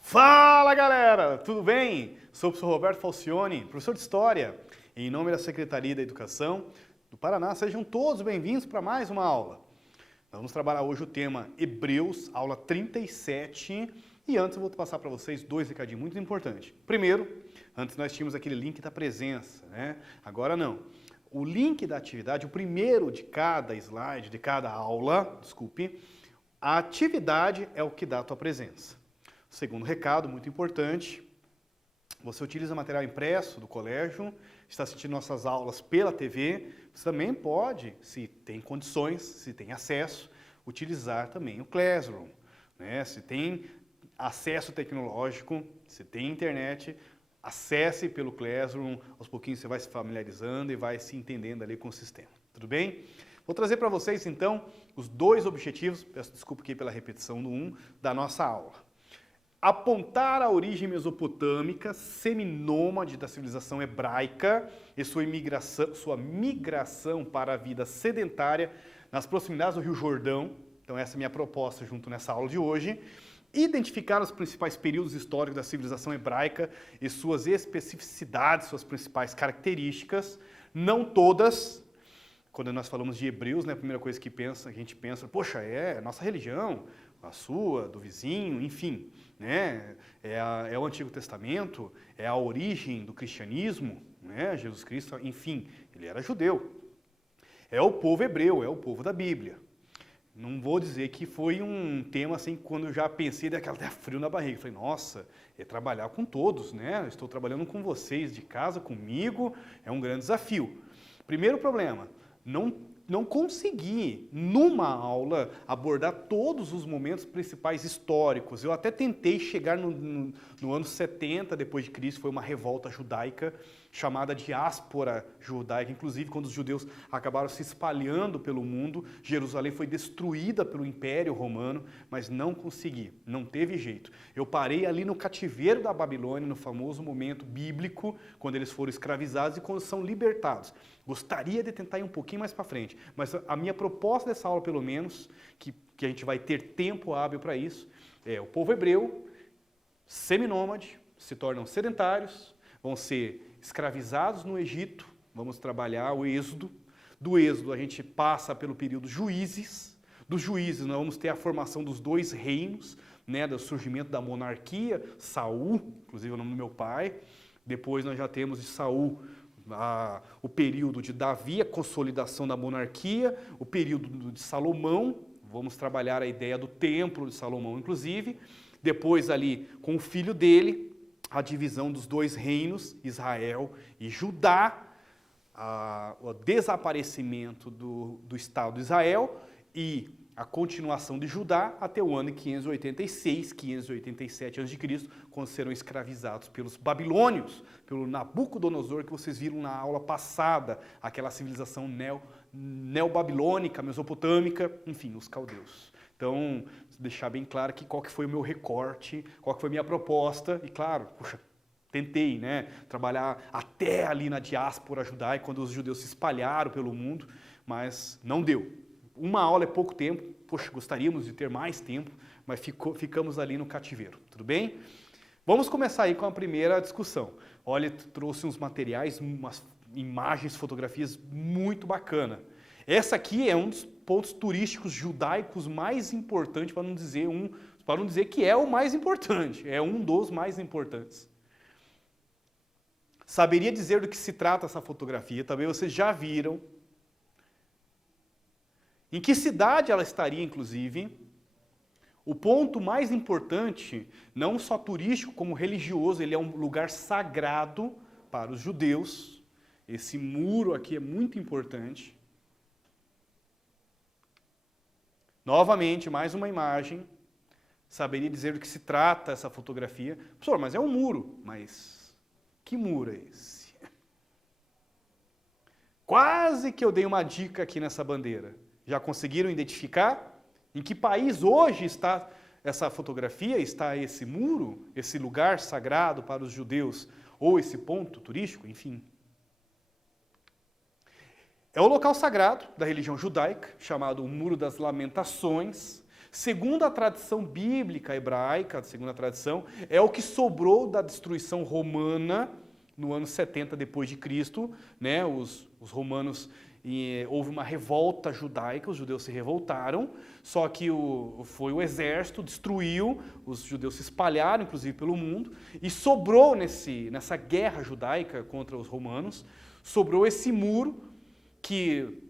Fala galera, tudo bem? Sou o professor Roberto Falcione, professor de História. Em nome da Secretaria da Educação do Paraná, sejam todos bem-vindos para mais uma aula. Nós vamos trabalhar hoje o tema Hebreus, aula 37. E antes eu vou passar para vocês dois recadinhos muito importantes. Primeiro, antes nós tínhamos aquele link da presença, né? Agora não. O link da atividade, o primeiro de cada slide, de cada aula, desculpe, a atividade é o que dá a tua presença. Segundo recado, muito importante, você utiliza material impresso do colégio, está assistindo nossas aulas pela TV, você também pode, se tem condições, se tem acesso, utilizar também o Classroom, né? Se tem acesso tecnológico, se tem internet, acesse pelo Classroom, aos pouquinhos você vai se familiarizando e vai se entendendo ali com o sistema, tudo bem? Vou trazer para vocês então os dois objetivos, peço desculpa aqui pela repetição do da nossa aula. Apontar a origem mesopotâmica, seminômade da civilização hebraica e sua migração para a vida sedentária nas proximidades do Rio Jordão. Então essa é a minha proposta junto nessa aula de hoje. Identificar os principais períodos históricos da civilização hebraica e suas especificidades, suas principais características, não todas. Quando nós falamos de Hebreus, né, a primeira coisa que a gente pensa, poxa, é a nossa religião, a sua, do vizinho, enfim, né? É o Antigo Testamento, é a origem do cristianismo, né? Jesus Cristo, enfim, ele era judeu. É o povo hebreu, é o povo da Bíblia. Não vou dizer que foi um tema assim, quando eu já pensei, daquela até frio na barriga. Falei, nossa, é trabalhar com todos, né? Eu estou trabalhando com vocês de casa, comigo, é um grande desafio. Primeiro problema, não consegui, numa aula, abordar todos os momentos principais históricos. Eu até tentei chegar no ano 70 depois de Cristo, foi uma revolta judaica, chamada diáspora judaica. Inclusive, quando os judeus acabaram se espalhando pelo mundo, Jerusalém foi destruída pelo Império Romano, mas não consegui, não teve jeito. Eu parei ali no cativeiro da Babilônia, no famoso momento bíblico, quando eles foram escravizados e quando são libertados. Gostaria de tentar ir um pouquinho mais para frente, mas a minha proposta dessa aula, pelo menos, que a gente vai ter tempo hábil para isso, é o povo hebreu, seminômade, se tornam sedentários, vão ser escravizados no Egito, vamos trabalhar o Êxodo. Do Êxodo a gente passa pelo período Juízes, dos Juízes nós vamos ter a formação dos dois reinos, né, do surgimento da monarquia, Saul, inclusive é o nome do meu pai, depois nós já temos de Saul o período de Davi, a consolidação da monarquia, o período de Salomão, vamos trabalhar a ideia do templo de Salomão, inclusive, depois ali com o filho dele, a divisão dos dois reinos, Israel e Judá, o desaparecimento do Estado de Israel e a continuação de Judá até o ano 586, 587 a.C., quando serão escravizados pelos babilônios, pelo Nabucodonosor, que vocês viram na aula passada, aquela civilização neobabilônica, mesopotâmica, enfim, os caldeus. Então, deixar bem claro que qual que foi o meu recorte, qual que foi a minha proposta, e claro, puxa, tentei, né, trabalhar até ali na diáspora judaica, quando os judeus se espalharam pelo mundo, mas não deu. Uma aula é pouco tempo, poxa, gostaríamos de ter mais tempo, mas ficamos ali no cativeiro, tudo bem? Vamos começar aí com a primeira discussão. Olha, trouxe uns materiais, umas imagens, fotografias muito bacana. Essa aqui é um dos pontos turísticos judaicos mais importantes, para não dizer que é o mais importante, é um dos mais importantes. Saberia dizer do que se trata essa fotografia, também vocês já viram. Em que cidade ela estaria, inclusive? O ponto mais importante, não só turístico como religioso, ele é um lugar sagrado para os judeus. Esse muro aqui é muito importante. Novamente, mais uma imagem. Saberia dizer do que se trata essa fotografia. Professor, mas é um muro. Mas que muro é esse? Quase que eu dei uma dica aqui nessa bandeira. Já conseguiram identificar? Em que país hoje está essa fotografia, está esse muro, esse lugar sagrado para os judeus, ou esse ponto turístico, enfim? É o local sagrado da religião judaica, chamado o Muro das Lamentações. Segundo a tradição bíblica hebraica, segundo a tradição, é o que sobrou da destruição romana no ano 70 depois de Cristo, né? Os romanos, houve uma revolta judaica, os judeus se revoltaram, só que foi o exército, destruiu, os judeus se espalharam, inclusive, pelo mundo, e sobrou nessa guerra judaica contra os romanos, sobrou esse muro, que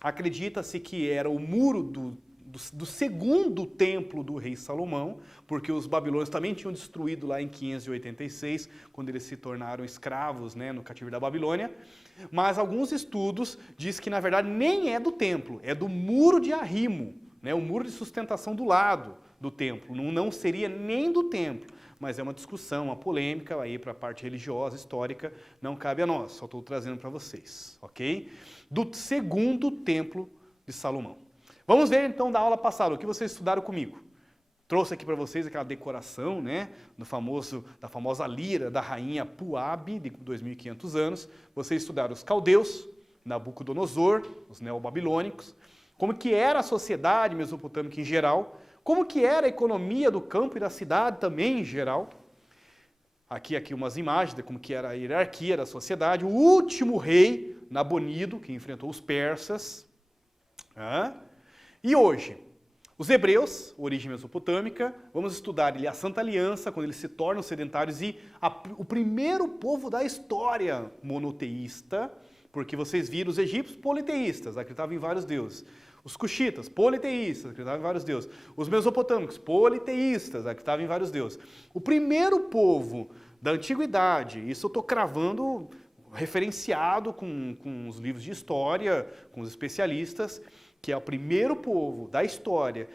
acredita-se que era o muro do segundo templo do rei Salomão, porque os babilônios também tinham destruído lá em 586, quando eles se tornaram escravos, né, no cativeiro da Babilônia. Mas alguns estudos dizem que, na verdade, nem é do templo, é do muro de arrimo, né, o muro de sustentação do lado do templo. Não seria nem do templo, mas é uma discussão, uma polêmica aí para a parte religiosa, histórica, não cabe a nós, só estou trazendo para vocês, ok? Do segundo templo de Salomão. Vamos ver então da aula passada, o que vocês estudaram comigo. Trouxe aqui para vocês aquela decoração, né, da famosa lira da rainha Puabe, de 2.500 anos. Vocês estudaram os caldeus, Nabucodonosor, os neobabilônicos, como que era a sociedade mesopotâmica em geral, como que era a economia do campo e da cidade também em geral. Aqui umas imagens de como que era a hierarquia da sociedade. O último rei, Nabonido, que enfrentou os persas. E hoje, os hebreus, origem mesopotâmica, vamos estudar ali a Santa Aliança, quando eles se tornam sedentários, e o primeiro povo da história monoteísta, porque vocês viram os egípcios politeístas, acreditavam em vários deuses. Os cuxitas, politeístas, acreditavam em vários deuses. Os mesopotâmicos, politeístas, acreditavam em vários deuses. O primeiro povo da antiguidade, isso eu estou cravando, referenciado com os livros de história, com os especialistas, que é o primeiro povo da história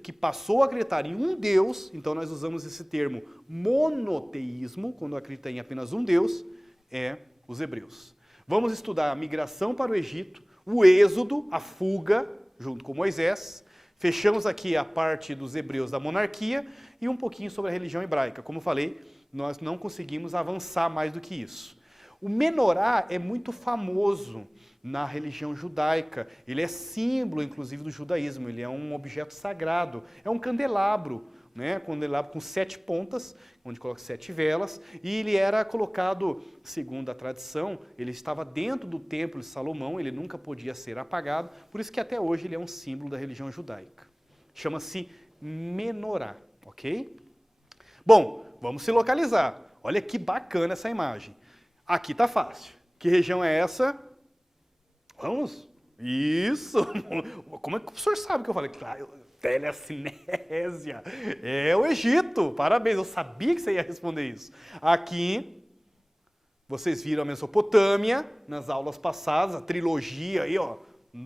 que passou a acreditar em um Deus, então nós usamos esse termo monoteísmo, quando acredita em apenas um Deus, é os hebreus. Vamos estudar a migração para o Egito, o êxodo, a fuga, junto com Moisés. Fechamos aqui a parte dos hebreus da monarquia e um pouquinho sobre a religião hebraica. Como falei, nós não conseguimos avançar mais do que isso. O menorá é muito famoso na religião judaica. Ele é símbolo, inclusive, do judaísmo. Ele é um objeto sagrado. É um candelabro, né? Candelabro com 7 pontas, onde coloca 7 velas. E ele era colocado, segundo a tradição, ele estava dentro do templo de Salomão. Ele nunca podia ser apagado. Por isso que até hoje ele é um símbolo da religião judaica. Chama-se menorá, ok? Bom, vamos se localizar. Olha que bacana essa imagem. Aqui está fácil. Que região é essa? Vamos? Isso! Como é que o professor sabe que eu falei? Claro, telecinésia. É o Egito. Parabéns, eu sabia que você ia responder isso. Aqui, vocês viram a Mesopotâmia nas aulas passadas, a trilogia aí, ó,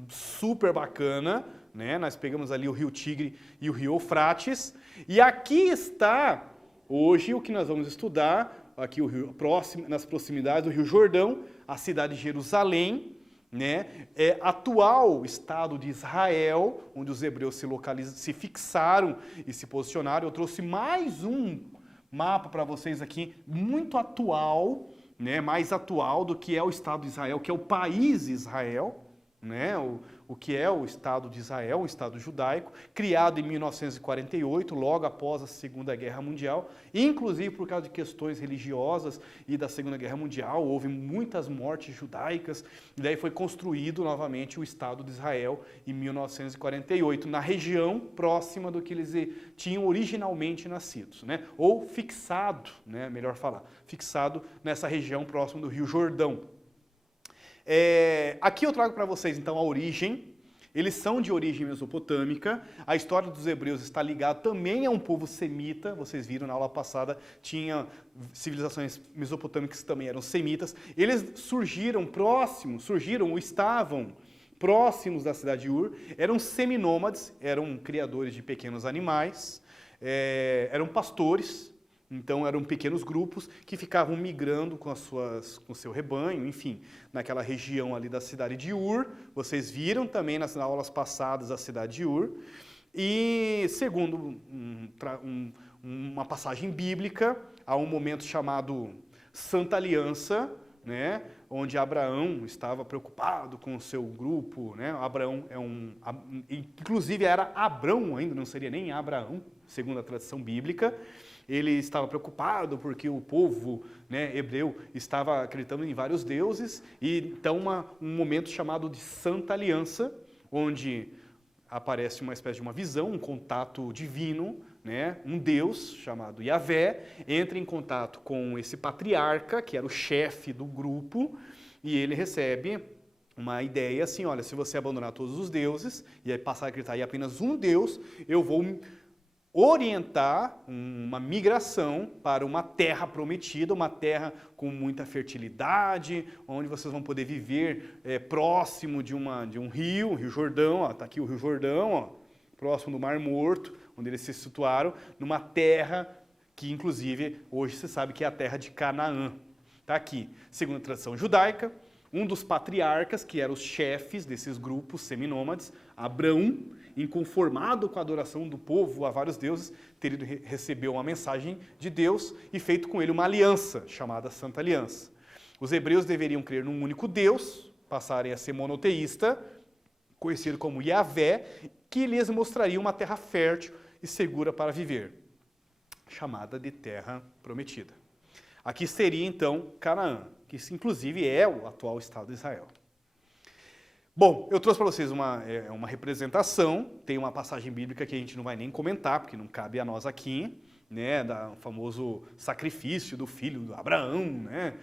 super bacana, né? Nós pegamos ali o Rio Tigre e o Rio Eufrates. E aqui está, hoje, o que nós vamos estudar, aqui o rio, nas proximidades do Rio Jordão, a cidade de Jerusalém, né? É atual Estado de Israel, onde os hebreus se fixaram e se posicionaram. Eu trouxe mais um mapa para vocês aqui, muito atual, né? Mais atual do que é o Estado de Israel, que é o país Israel, né? O que é o Estado de Israel, o Estado judaico, criado em 1948, logo após a Segunda Guerra Mundial, inclusive por causa de questões religiosas e da Segunda Guerra Mundial, houve muitas mortes judaicas, e daí foi construído novamente o Estado de Israel em 1948, na região próxima do que eles tinham originalmente nascidos, né? Ou fixado, né? Melhor falar, fixado nessa região próxima do Rio Jordão. Aqui eu trago para vocês então a origem. Eles são de origem mesopotâmica. A história dos hebreus está ligada também a um povo semita. Vocês viram na aula passada, tinha civilizações mesopotâmicas que também eram semitas. Eles surgiram ou estavam próximos da cidade de Ur. Eram seminômades, eram criadores de pequenos animais, eram pastores. Então eram pequenos grupos que ficavam migrando com o seu rebanho, enfim, naquela região ali da cidade de Ur. Vocês viram também nas aulas passadas a cidade de Ur. E segundo uma passagem bíblica, há um momento chamado Santa Aliança, né, onde Abraão estava preocupado com o seu grupo, né? Abraão inclusive era Abrão ainda, não seria nem Abraão, segundo a tradição bíblica. Ele estava preocupado porque o povo, né, hebreu estava acreditando em vários deuses, e então um momento chamado de Santa Aliança, onde aparece uma espécie de uma visão, um contato divino, né? Um Deus chamado Yahvé entra em contato com esse patriarca, que era o chefe do grupo, e ele recebe uma ideia assim, olha, se você abandonar todos os deuses e aí passar a acreditar em apenas um Deus, eu vou orientar uma migração para uma terra prometida, uma terra com muita fertilidade, onde vocês vão poder viver próximo de um rio, o Rio Jordão, está aqui o Rio Jordão, ó, próximo do Mar Morto, onde eles se situaram, numa terra que, inclusive, hoje se sabe que é a terra de Canaã. Está aqui, segundo a tradição judaica, um dos patriarcas, que eram os chefes desses grupos seminômades, Abrão, inconformado com a adoração do povo a vários deuses, recebeu uma mensagem de Deus e feito com ele uma aliança, chamada Santa Aliança. Os hebreus deveriam crer num único Deus, passarem a ser monoteísta, conhecido como Yahvé, que lhes mostraria uma terra fértil e segura para viver, chamada de Terra Prometida. Aqui seria então Canaã, que inclusive é o atual Estado de Israel. Bom, eu trouxe para vocês uma representação, tem uma passagem bíblica que a gente não vai nem comentar, porque não cabe a nós aqui, né, do famoso sacrifício do filho de Abraão, né,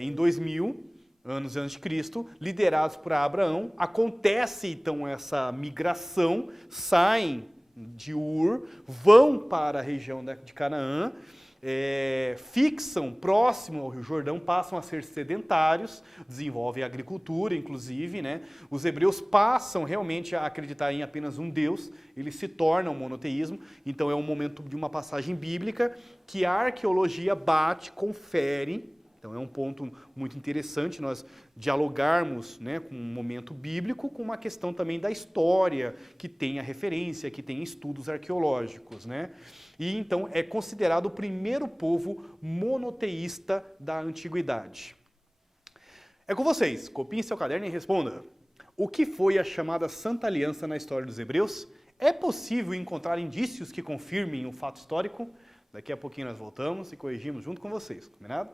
em 2000 anos antes de Cristo, liderados por Abraão, acontece então essa migração, saem de Ur, vão para a região de Canaã, fixam próximo ao Rio Jordão, passam a ser sedentários, desenvolvem a agricultura, inclusive, né? Os hebreus passam realmente a acreditar em apenas um Deus, eles se tornam monoteísmo, então é um momento de uma passagem bíblica que a arqueologia bate, confere. Então é um ponto muito interessante nós dialogarmos, né, com um momento bíblico, com uma questão também da história, que tem a referência, que tem estudos arqueológicos, né? E então é considerado o primeiro povo monoteísta da antiguidade. É com vocês, copiem seu caderno e responda. O que foi a chamada Santa Aliança na história dos hebreus? É possível encontrar indícios que confirmem o fato histórico? Daqui a pouquinho nós voltamos e corrigimos junto com vocês, combinado?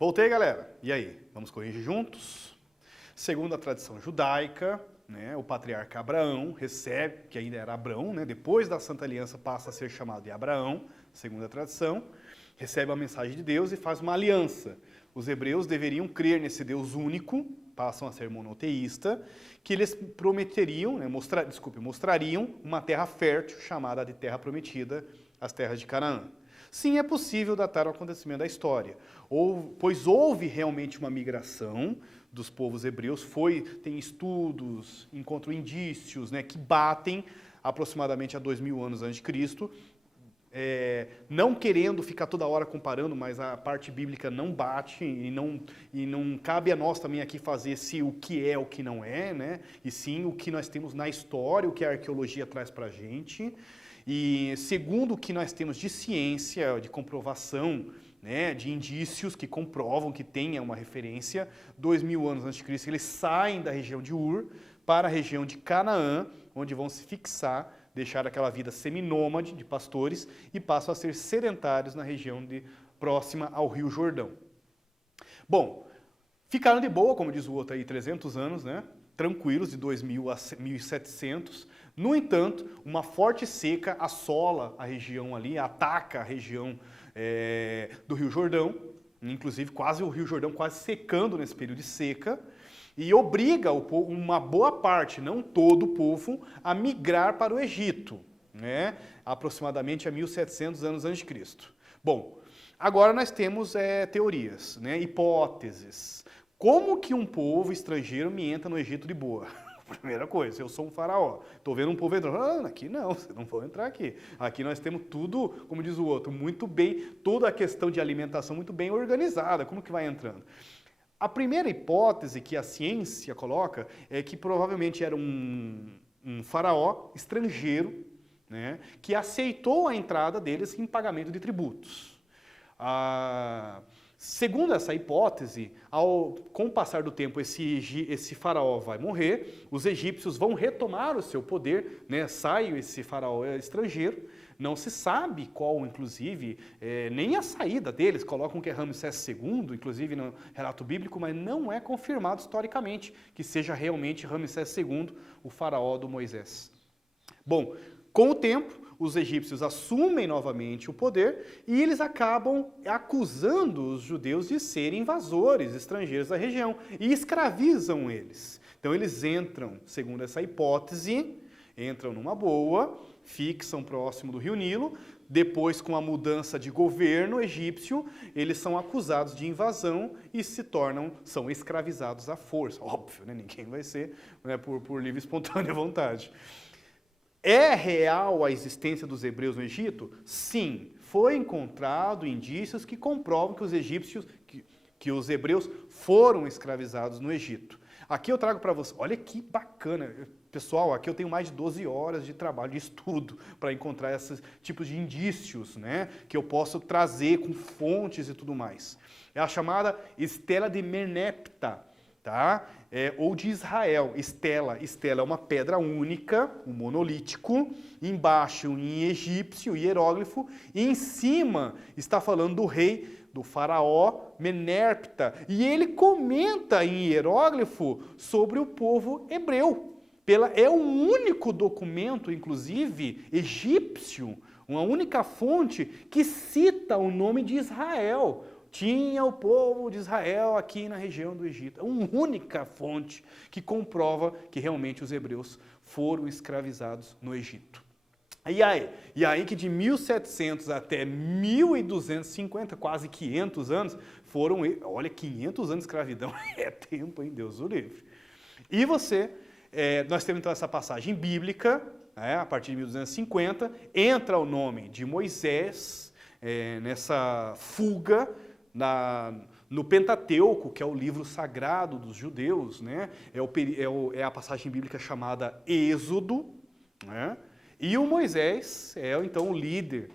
Voltei, galera. E aí, vamos corrigir juntos? Segundo a tradição judaica, né, o patriarca Abraão recebe, que ainda era Abrão, né, depois da Santa Aliança passa a ser chamado de Abraão, segundo a tradição, recebe a mensagem de Deus e faz uma aliança. Os hebreus deveriam crer nesse Deus único, passam a ser monoteísta, que eles prometeriam, né, mostrariam uma terra fértil chamada de Terra Prometida, as terras de Canaã. Sim, é possível datar o acontecimento da história, pois houve realmente uma migração dos povos hebreus, tem estudos, encontram indícios, né, que batem aproximadamente a 2000 anos antes de Cristo, não querendo ficar toda hora comparando, mas a parte bíblica não bate e não cabe a nós também aqui fazer o que é o que não é, né, e sim o que nós temos na história, o que a arqueologia traz para a gente. E segundo o que nós temos de ciência, de comprovação, né, de indícios que comprovam que tenha uma referência, 2000 anos antes de Cristo, eles saem da região de Ur para a região de Canaã, onde vão se fixar, deixar aquela vida seminômade de pastores e passam a ser sedentários na região próxima ao Rio Jordão. Bom, ficaram de boa, como diz o outro aí, 300 anos, né? Tranquilos, de 2000 a 1700. No entanto, uma forte seca assola a região ali, ataca a região do Rio Jordão, inclusive quase o Rio Jordão quase secando nesse período de seca, e obriga uma boa parte, não todo o povo, a migrar para o Egito, né? Aproximadamente a 1700 anos antes de Cristo. Bom, agora nós temos teorias, né? Hipóteses. Como que um povo estrangeiro me entra no Egito de boa? Primeira coisa, eu sou um faraó, estou vendo um povo entrando, aqui não, vocês não vão entrar aqui. Aqui nós temos tudo, como diz o outro, muito bem, toda a questão de alimentação muito bem organizada, como que vai entrando? A primeira hipótese que a ciência coloca é que provavelmente era um faraó estrangeiro, né, que aceitou a entrada deles em pagamento de tributos. Segundo essa hipótese, com o passar do tempo, esse faraó vai morrer, os egípcios vão retomar o seu poder, né? Sai esse faraó estrangeiro, não se sabe qual, inclusive, nem a saída deles, colocam que é Ramsés II, inclusive no relato bíblico, mas não é confirmado historicamente que seja realmente Ramsés II, o faraó do Moisés. Bom, com o tempo, os egípcios assumem novamente o poder e eles acabam acusando os judeus de serem invasores estrangeiros da região e escravizam eles. Então eles entram, segundo essa hipótese, entram numa boa, fixam próximo do Rio Nilo, depois com a mudança de governo egípcio, eles são acusados de invasão e são escravizados à força. Óbvio, né? Ninguém vai ser, né, por livre e espontânea vontade. É real a existência dos hebreus no Egito? Sim, foi encontrado indícios que comprovam que os egípcios, que os hebreus foram escravizados no Egito. Aqui eu trago para você, olha que bacana, pessoal, aqui eu tenho mais de 12 horas de trabalho, de estudo, para encontrar esses tipos de indícios, né, que eu posso trazer com fontes e tudo mais. É a chamada Estela de Merneptah, tá? Ou de Israel. Estela é uma pedra única, um monolítico, embaixo em egípcio, hieróglifo, e em cima está falando do rei, do faraó Menerptah, e ele comenta em hieróglifo sobre o povo hebreu. É o único documento, inclusive, egípcio, uma única fonte que cita o nome de Israel. Tinha o povo de Israel aqui na região do Egito. É uma única fonte que comprova que realmente os hebreus foram escravizados no Egito. E aí que de 1700 até 1250, quase 500 anos, olha, 500 anos de escravidão, é tempo, hein? Deus o livre. E nós temos então essa passagem bíblica, a partir de 1250, entra o nome de Moisés nessa fuga, no Pentateuco, que é o livro sagrado dos judeus, né? É a passagem bíblica chamada Êxodo, né? E o Moisés então o líder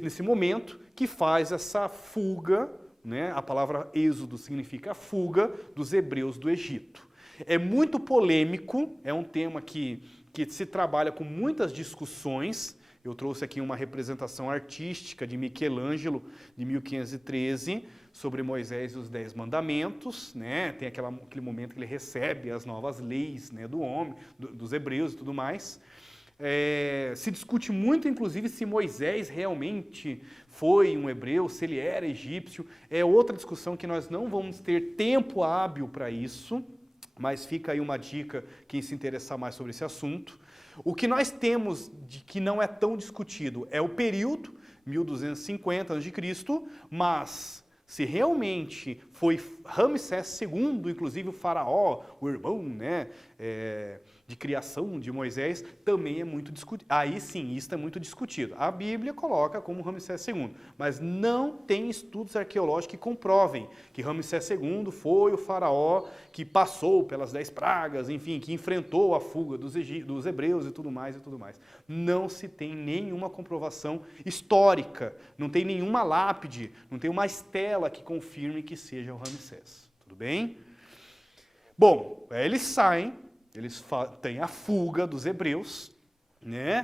nesse momento que faz essa fuga, né? A palavra Êxodo significa fuga dos hebreus do Egito. É muito polêmico, é um tema que se trabalha com muitas discussões Eu trouxe aqui uma representação artística de Michelangelo, de 1513, sobre Moisés e os 10 mandamentos, né? Tem aquele momento que ele recebe as novas leis, né, do homem, dos hebreus e tudo mais. Se discute muito, inclusive, se Moisés realmente foi um hebreu, se ele era egípcio. É outra discussão que nós não vamos ter tempo hábil para isso, mas fica aí uma dica quem se interessar mais sobre esse assunto. O que nós temos de que não é tão discutido é o período, 1250 a.C., mas se realmente foi Ramsés II, inclusive o faraó, o irmão, né, de criação de Moisés, também é muito discutido. Aí sim, isso é muito discutido. A Bíblia coloca como Ramsés II, mas não tem estudos arqueológicos que comprovem que Ramsés II foi o faraó que passou pelas 10 pragas, enfim, que enfrentou a fuga dos hebreus e tudo mais e tudo mais. Não se tem nenhuma comprovação histórica, não tem nenhuma lápide, não tem uma estela que confirme que seja o Ramsés. Tudo bem? Bom, eles saem, eles têm a fuga dos hebreus, né?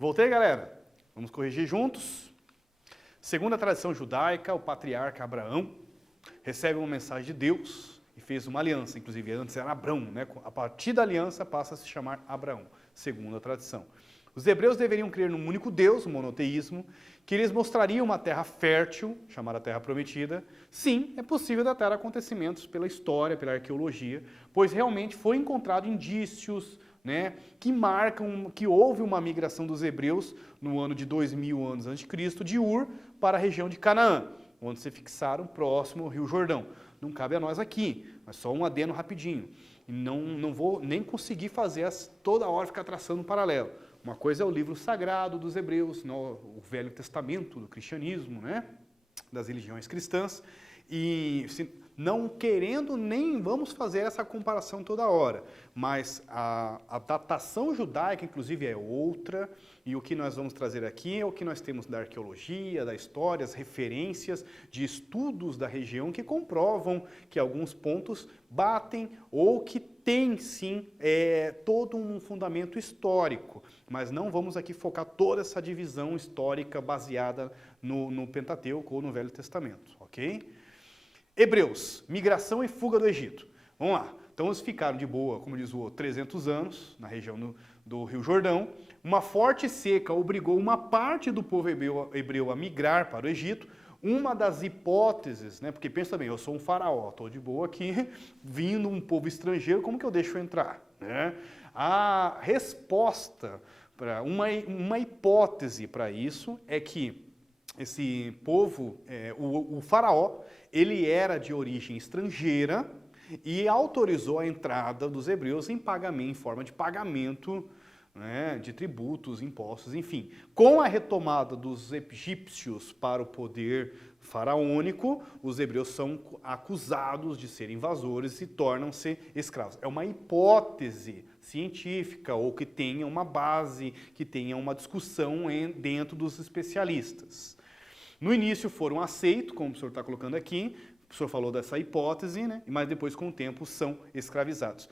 Voltei, galera? Vamos corrigir juntos. Segundo a tradição judaica, o patriarca Abraão recebe uma mensagem de Deus e fez uma aliança. Inclusive, antes era Abrão, né? A partir da aliança passa a se chamar Abraão, segundo a tradição. Os hebreus deveriam crer num único Deus, o monoteísmo, que lhes mostraria uma terra fértil, chamada Terra Prometida. Sim, é possível datar acontecimentos pela história, pela arqueologia, pois realmente foi encontrado indícios, né, que marcam que houve uma migração dos hebreus no ano de 2000 anos antes de Cristo, de Ur para a região de Canaã, onde se fixaram próximo ao Rio Jordão. Não cabe a nós aqui, mas só um adendo rapidinho. E não vou nem conseguir fazer toda hora ficar traçando um paralelo. Uma coisa é o livro sagrado dos hebreus, o Velho Testamento do cristianismo, né, das religiões cristãs, e não querendo nem vamos fazer essa comparação toda hora, mas a datação judaica, inclusive, é outra, e o que nós vamos trazer aqui é o que nós temos da arqueologia, da história, as referências de estudos da região que comprovam que alguns pontos batem ou que tem, sim, todo um fundamento histórico, mas não vamos aqui focar toda essa divisão histórica baseada no Pentateuco ou no Velho Testamento, ok? Hebreus, migração e fuga do Egito. Vamos lá. Então eles ficaram de boa, como diz o outro, 300 anos na região do Rio Jordão. Uma forte seca obrigou uma parte do povo hebreu a migrar para o Egito. Uma das hipóteses, né, porque pensa bem, eu sou um faraó, estou de boa aqui, vindo um povo estrangeiro, como que eu deixo entrar? Né? A resposta, para uma hipótese para isso é que esse povo, o faraó, ele era de origem estrangeira e autorizou a entrada dos hebreus em forma de pagamento, né, de tributos, impostos, enfim. Com a retomada dos egípcios para o poder faraônico, os hebreus são acusados de serem invasores e tornam-se escravos. É uma hipótese científica ou que tenha uma base, que tenha uma discussão dentro dos especialistas. No início foram aceitos, como o professor está colocando aqui, o professor falou dessa hipótese, né? Mas depois, com o tempo, são escravizados.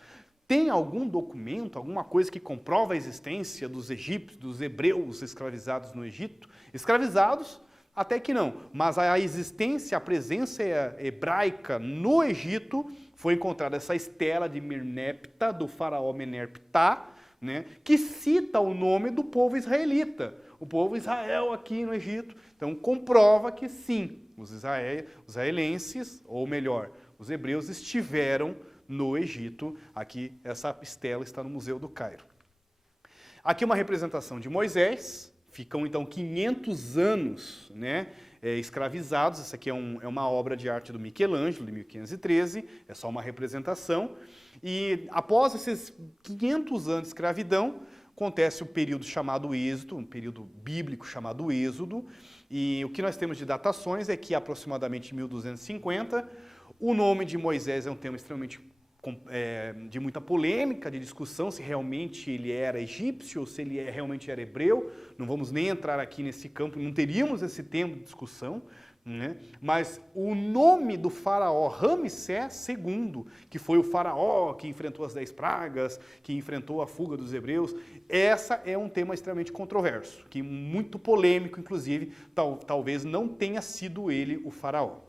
Tem algum documento, alguma coisa que comprova a existência dos egípcios, dos hebreus escravizados no Egito? Escravizados, até que não. Mas a existência, a presença hebraica no Egito, foi encontrada essa estela de Merneptah, do faraó Menerptah, né? Que cita o nome do povo israelita. O povo Israel aqui no Egito. Então, comprova que sim, os israelenses, ou melhor, os hebreus estiveram no Egito. Aqui, essa estela está no Museu do Cairo. Aqui uma representação de Moisés. Ficam, então, 500 anos, né, escravizados. Essa aqui é uma obra de arte do Michelangelo, de 1513. É só uma representação. E após esses 500 anos de escravidão, acontece o período chamado Êxodo, um período bíblico chamado Êxodo, e o que nós temos de datações é que aproximadamente 1250, o nome de Moisés é um tema extremamente de muita polêmica, de discussão, se realmente ele era egípcio ou se ele realmente era hebreu. Não vamos nem entrar aqui nesse campo, não teríamos esse tema de discussão, né? Mas o nome do faraó Ramsés II, que foi o faraó que enfrentou as 10 pragas, que enfrentou a fuga dos hebreus, essa é um tema extremamente controverso, que muito polêmico, inclusive, talvez não tenha sido ele o faraó.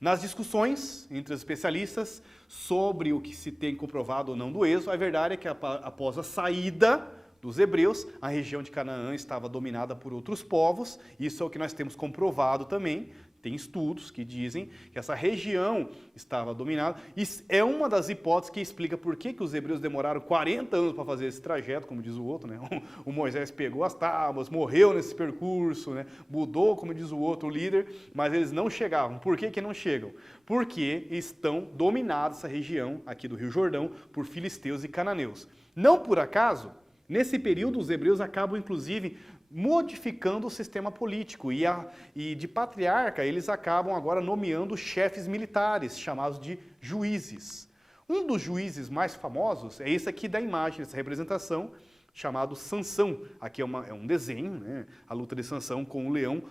Nas discussões entre os especialistas sobre o que se tem comprovado ou não do êxodo, a verdade é que após a saída dos hebreus, a região de Canaã estava dominada por outros povos. Isso é o que nós temos comprovado também. Tem estudos que dizem que essa região estava dominada. E é uma das hipóteses que explica por que os hebreus demoraram 40 anos para fazer esse trajeto, como diz o outro, né? O Moisés pegou as tábuas, morreu nesse percurso, né? Mudou, como diz o outro, o líder, mas eles não chegavam. Por que não chegam? Porque estão dominados essa região aqui do Rio Jordão por filisteus e cananeus. Não por acaso, nesse período os hebreus acabam, inclusive, modificando o sistema político e de patriarca eles acabam agora nomeando chefes militares, chamados de juízes. Um dos juízes mais famosos é esse aqui da imagem, essa representação, chamado Sansão. Aqui é um desenho, né? A luta de Sansão com o leão,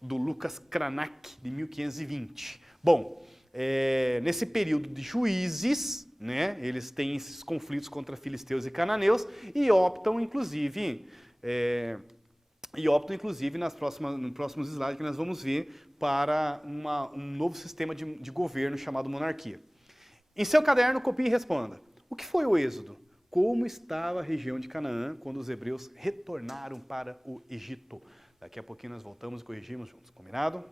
do Lucas Cranach, de 1520. Bom, nesse período de juízes, né, eles têm esses conflitos contra filisteus e cananeus e optam, inclusive, E optam, inclusive, nos próximos slides que nós vamos ver, para um novo sistema de governo chamado monarquia. Em seu caderno, copie e responda. O que foi o Êxodo? Como estava a região de Canaã quando os hebreus retornaram para o Egito? Daqui a pouquinho nós voltamos e corrigimos juntos. Combinado?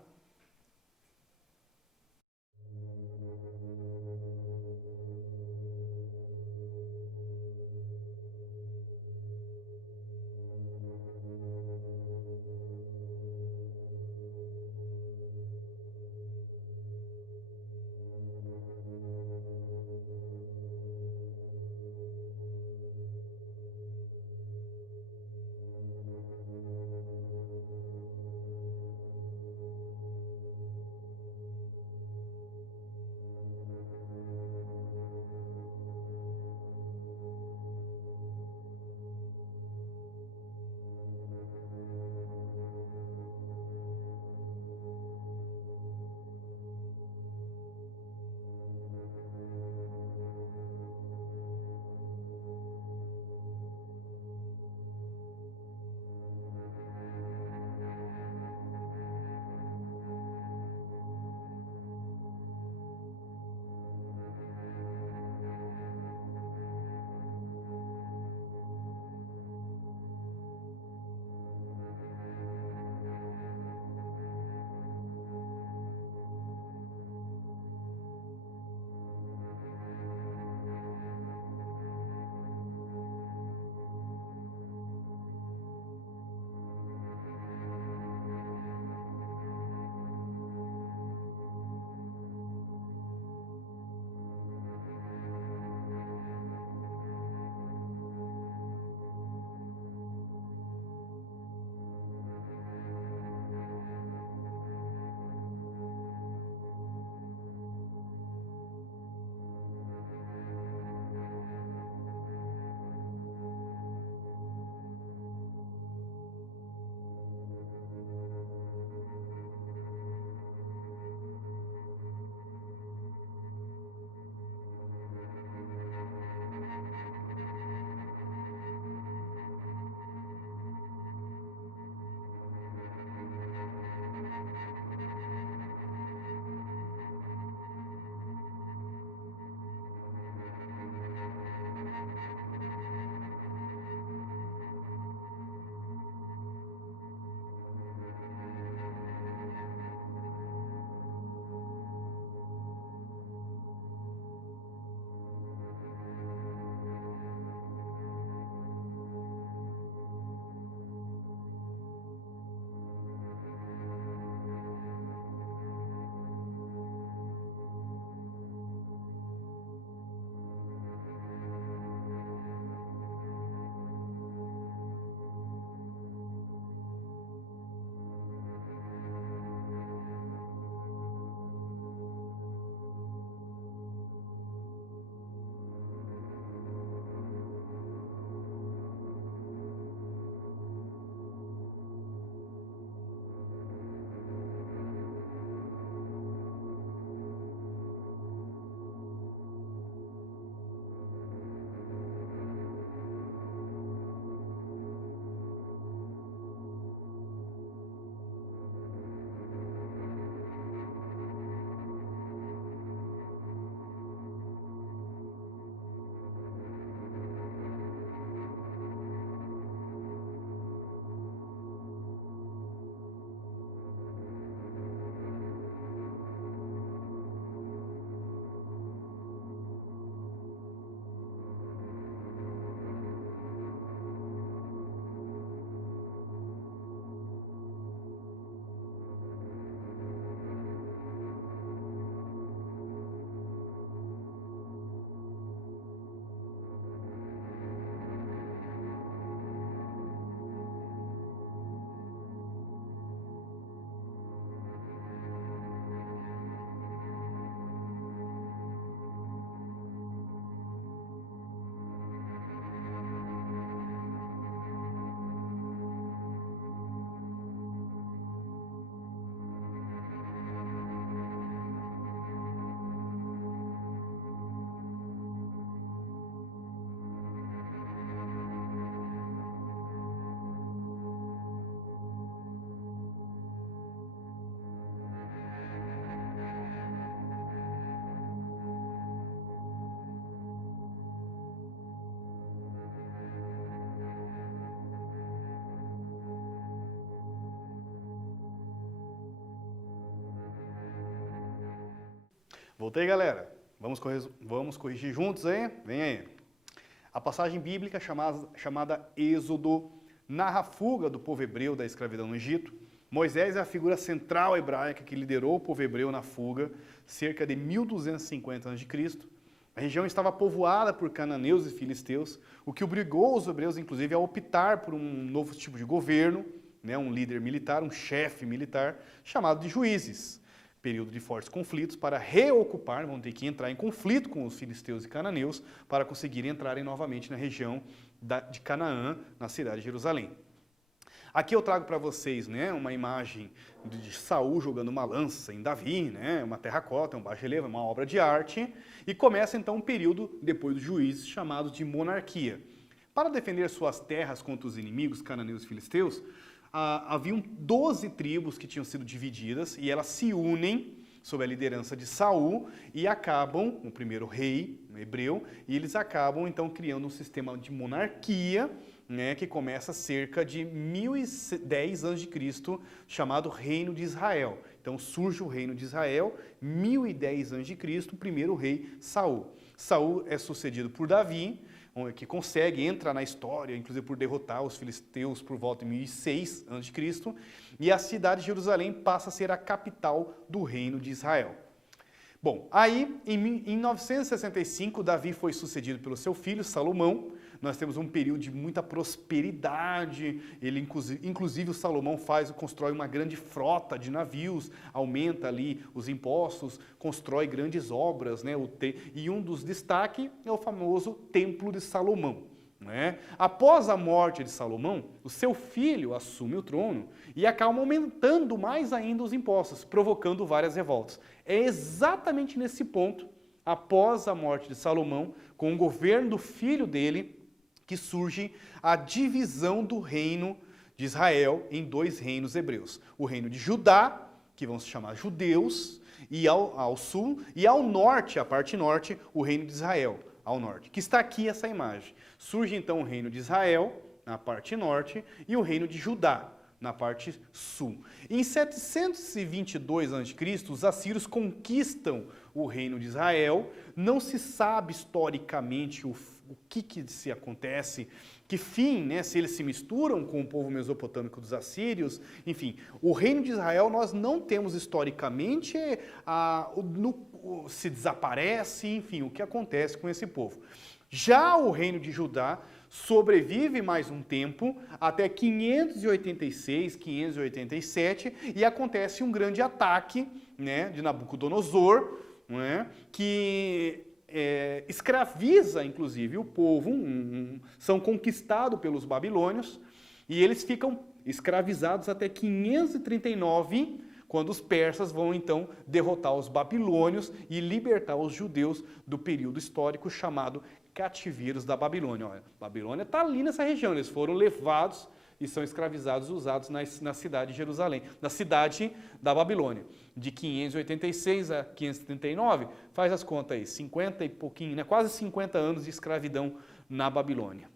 Voltei, galera. Vamos corrigir juntos aí? Vem aí. A passagem bíblica chamada Êxodo narra a fuga do povo hebreu da escravidão no Egito. Moisés é a figura central hebraica que liderou o povo hebreu na fuga, cerca de 1250 a.C. A região estava povoada por cananeus e filisteus, o que obrigou os hebreus, inclusive, a optar por um novo tipo de governo, né, um líder militar, um chefe militar, chamado de juízes. Período de fortes conflitos para reocupar, vão ter que entrar em conflito com os filisteus e cananeus para conseguirem entrarem novamente na região de Canaã, na cidade de Jerusalém. Aqui eu trago para vocês, né, uma imagem de Saul jogando uma lança em Davi, né, uma terracota, um baixo-relevo, uma obra de arte, e começa então um período, depois dos juízes, chamado de monarquia. Para defender suas terras contra os inimigos cananeus e filisteus, haviam 12 tribos que tinham sido divididas e elas se unem sob a liderança de Saul e acabam, o primeiro rei hebreu, e eles acabam então criando um sistema de monarquia, né, que começa cerca de 1010 a.C., chamado Reino de Israel. Então surge o Reino de Israel, 1010 a.C., o primeiro rei Saul. Saul é sucedido por Davi, que consegue entrar na história, inclusive por derrotar os filisteus por volta de 1006 a.C., e a cidade de Jerusalém passa a ser a capital do reino de Israel. Bom, aí em 965 Davi foi sucedido pelo seu filho Salomão. Nós temos um período de muita prosperidade, ele inclusive o Salomão constrói uma grande frota de navios, aumenta ali os impostos, constrói grandes obras, né? E um dos destaques é o famoso Templo de Salomão. Né? Após a morte de Salomão, o seu filho assume o trono e acaba aumentando mais ainda os impostos, provocando várias revoltas. É exatamente nesse ponto, após a morte de Salomão, com o governo do filho dele, que surge a divisão do reino de Israel em dois reinos hebreus. O reino de Judá, que vão se chamar judeus, e ao sul, e ao norte, a parte norte, o reino de Israel, ao norte, que está aqui essa imagem. Surge então o reino de Israel, na parte norte, e o reino de Judá, na parte sul. Em 722 a.C., os assírios conquistam o reino de Israel. Não se sabe historicamente o que se acontece, que fim, né, se eles se misturam com o povo mesopotâmico dos assírios. Enfim, o reino de Israel nós não temos historicamente se desaparece, enfim, o que acontece com esse povo. Já o reino de Judá sobrevive mais um tempo, até 586, 587, e acontece um grande ataque, né, de Nabucodonosor, né, que escraviza, inclusive, o povo, são conquistados pelos babilônios, e eles ficam escravizados até 539, quando os persas vão, então, derrotar os babilônios e libertar os judeus do período histórico chamado cativeiros da Babilônia. Olha, a Babilônia está ali nessa região, eles foram levados e são escravizados e usados na cidade de Jerusalém, na cidade da Babilônia. De 586 a 539, faz as contas aí, 50 e pouquinho, né, quase 50 anos de escravidão na Babilônia.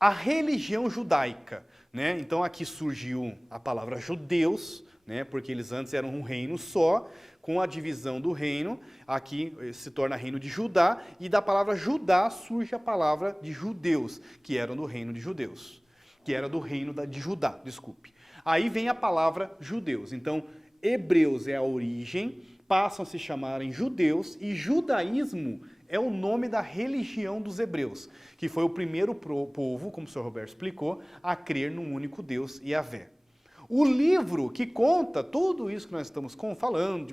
A religião judaica, né, então aqui surgiu a palavra judeus, né, porque eles antes eram um reino só. Com a divisão do reino, aqui se torna reino de Judá, e da palavra Judá surge a palavra de judeus, que eram do reino de judeus, que era do reino de Judá, desculpe. Aí vem a palavra judeus. Então, hebreus é a origem, passam a se chamarem judeus, e judaísmo é o nome da religião dos hebreus, que foi o primeiro povo, como o senhor Roberto explicou, a crer num único Deus, Yahvé. O livro que conta tudo isso que nós estamos falando,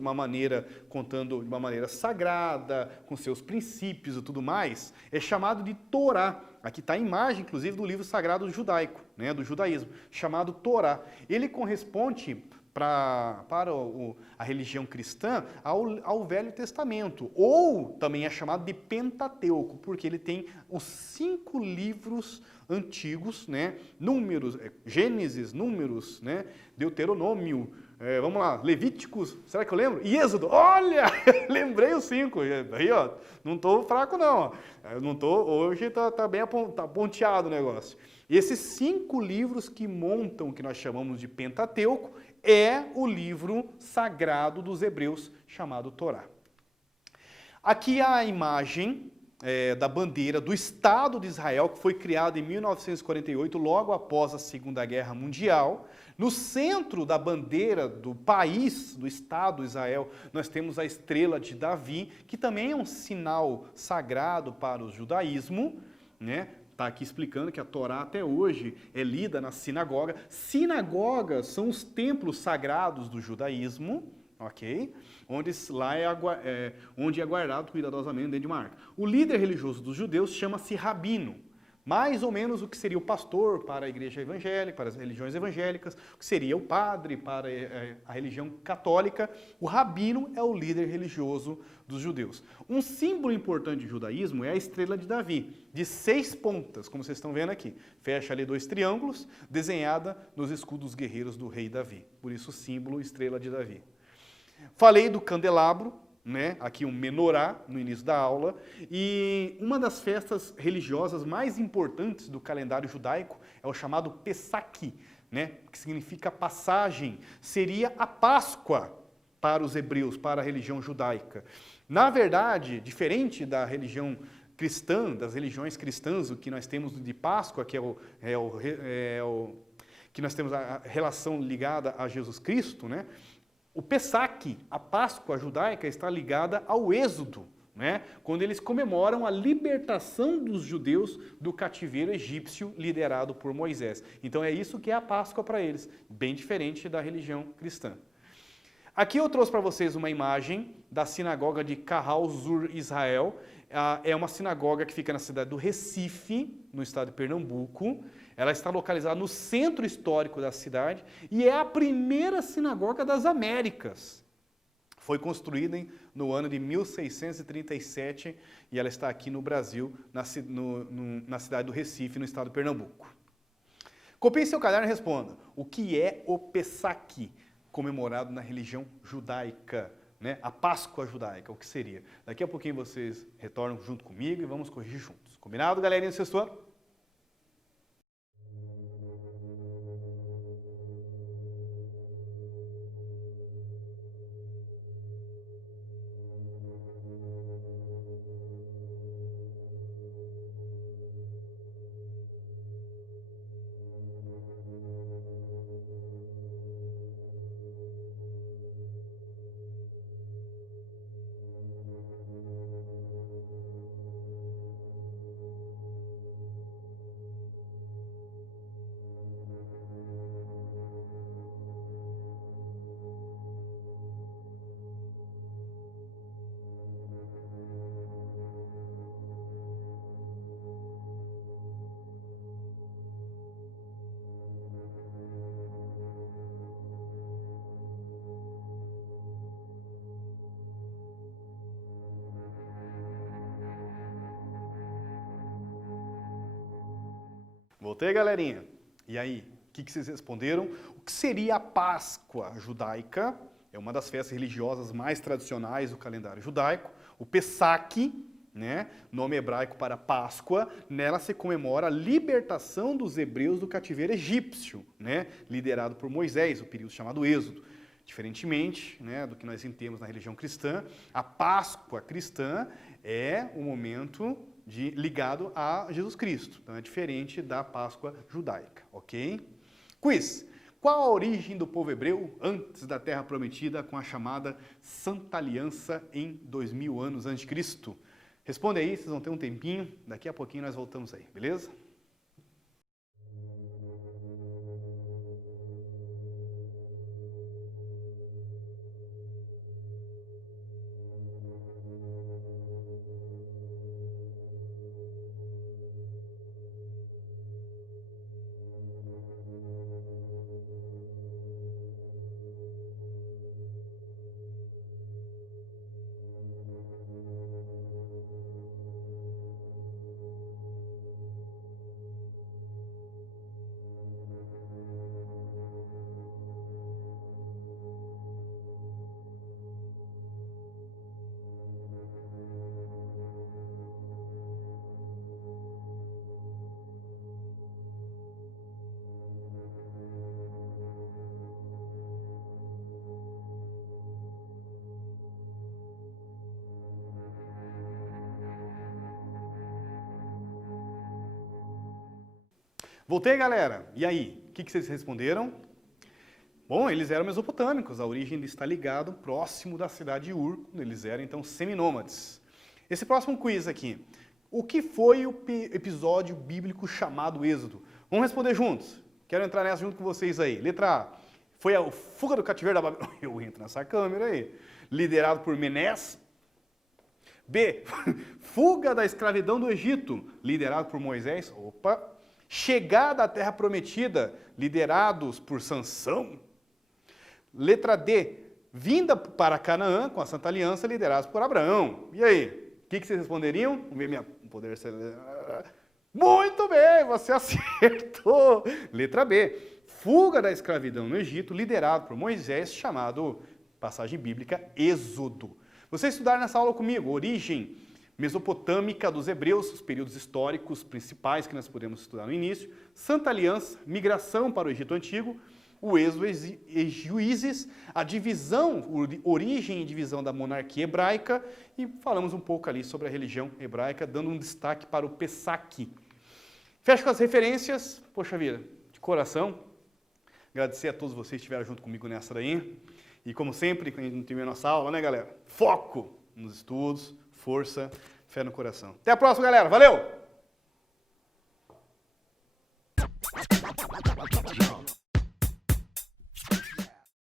contando de uma maneira sagrada, com seus princípios e tudo mais, é chamado de Torá. Aqui está a imagem, inclusive, do livro sagrado judaico, né, do judaísmo, chamado Torá. Ele corresponde para a religião cristã ao Velho Testamento, ou também é chamado de Pentateuco, porque ele tem os 5 livros antigos, né? Números, Gênesis, Números, né? Deuteronômio, vamos lá, Levíticos, será que eu lembro? E Êxodo, olha, lembrei os 5, aí ó, não estou fraco não, hoje tá bem ponteado o negócio. E esses 5 livros que montam o que nós chamamos de Pentateuco é o livro sagrado dos hebreus chamado Torá. Aqui há a imagem da bandeira do Estado de Israel, que foi criada em 1948, logo após a Segunda Guerra Mundial. No centro da bandeira do país, do Estado de Israel, nós temos a estrela de Davi, que também é um sinal sagrado para o judaísmo, né? Está aqui explicando que a Torá até hoje é lida na sinagoga. Sinagogas são os templos sagrados do judaísmo, ok? Onde é guardado cuidadosamente dentro de uma arca. O líder religioso dos judeus chama-se rabino, mais ou menos o que seria o pastor para a igreja evangélica, para as religiões evangélicas, o que seria o padre para a religião católica. O rabino é o líder religioso dos judeus. Um símbolo importante do judaísmo é a estrela de Davi, de 6 pontas, como vocês estão vendo aqui. Fecha ali 2 triângulos, desenhada nos escudos guerreiros do rei Davi. Por isso o símbolo estrela de Davi. Falei do candelabro, né? Aqui um menorá no início da aula, e uma das festas religiosas mais importantes do calendário judaico é o chamado Pessach, né? Que significa passagem, seria a Páscoa para os hebreus, para a religião judaica. Na verdade, diferente da religião cristã, das religiões cristãs, o que nós temos de Páscoa, que que nós temos a relação ligada a Jesus Cristo, né? O Pessach, a Páscoa judaica, está ligada ao Êxodo, né? Quando eles comemoram a libertação dos judeus do cativeiro egípcio liderado por Moisés. Então é isso que é a Páscoa para eles, bem diferente da religião cristã. Aqui eu trouxe para vocês uma imagem da sinagoga de Kahal Zur Israel. É uma sinagoga que fica na cidade do Recife, no estado de Pernambuco. Ela está localizada no centro histórico da cidade e é a primeira sinagoga das Américas. Foi construída no ano de 1637 e ela está aqui no Brasil, na cidade do Recife, no estado de Pernambuco. Copie seu caderno e responda. O que é o Pessach, comemorado na religião judaica? Né? A Páscoa judaica, o que seria? Daqui a pouquinho vocês retornam junto comigo e vamos corrigir juntos. Combinado, galerinha do sexto ano? Voltei, galerinha. E aí, o que vocês responderam? O que seria a Páscoa judaica? É uma das festas religiosas mais tradicionais do calendário judaico. O Pessach, né? Nome hebraico para Páscoa. Nela se comemora a libertação dos hebreus do cativeiro egípcio, né? Liderado por Moisés, o período chamado Êxodo. Diferentemente, né, do que nós entendemos na religião cristã, a Páscoa cristã é o momento ligado a Jesus Cristo. Então é diferente da Páscoa judaica, ok? Quiz. Qual a origem do povo hebreu antes da Terra Prometida com a chamada Santa Aliança em 2000 anos antes de Cristo? Responde aí, vocês vão ter um tempinho. Daqui a pouquinho nós voltamos aí, beleza? Voltei, galera. E aí, o que vocês responderam? Bom, eles eram mesopotâmicos, a origem está ligado próximo da cidade de Ur, eles eram então seminômades. Esse próximo quiz aqui, o que foi o episódio bíblico chamado Êxodo? Vamos responder juntos. Quero entrar nessa junto com vocês aí. Letra A, foi a fuga do cativeiro da Babilônia. Eu entro nessa câmera aí. Liderado por Menés. B, fuga da escravidão do Egito, liderado por Moisés. Opa. Chegada à Terra Prometida, liderados por Sansão. Letra D, vinda para Canaã com a Santa Aliança, liderados por Abraão. E aí, o que vocês responderiam? Vamos ver minha poder acelerar. Muito bem, você acertou. Letra B, fuga da escravidão no Egito, liderado por Moisés, chamado, passagem bíblica, Êxodo. Vocês estudaram nessa aula comigo, origem mesopotâmica dos hebreus, os períodos históricos principais que nós podemos estudar no início, Santa Aliança, migração para o Egito Antigo, o Êxodo e Juízes, a divisão, origem e divisão da monarquia hebraica, e falamos um pouco ali sobre a religião hebraica, dando um destaque para o Pessach. Fecho com as referências, poxa vida, de coração, agradecer a todos vocês que estiveram junto comigo nessa daí, e como sempre, quando a gente termina a nossa aula, né galera? Foco nos estudos, força, fé no coração. Até a próxima, galera. Valeu!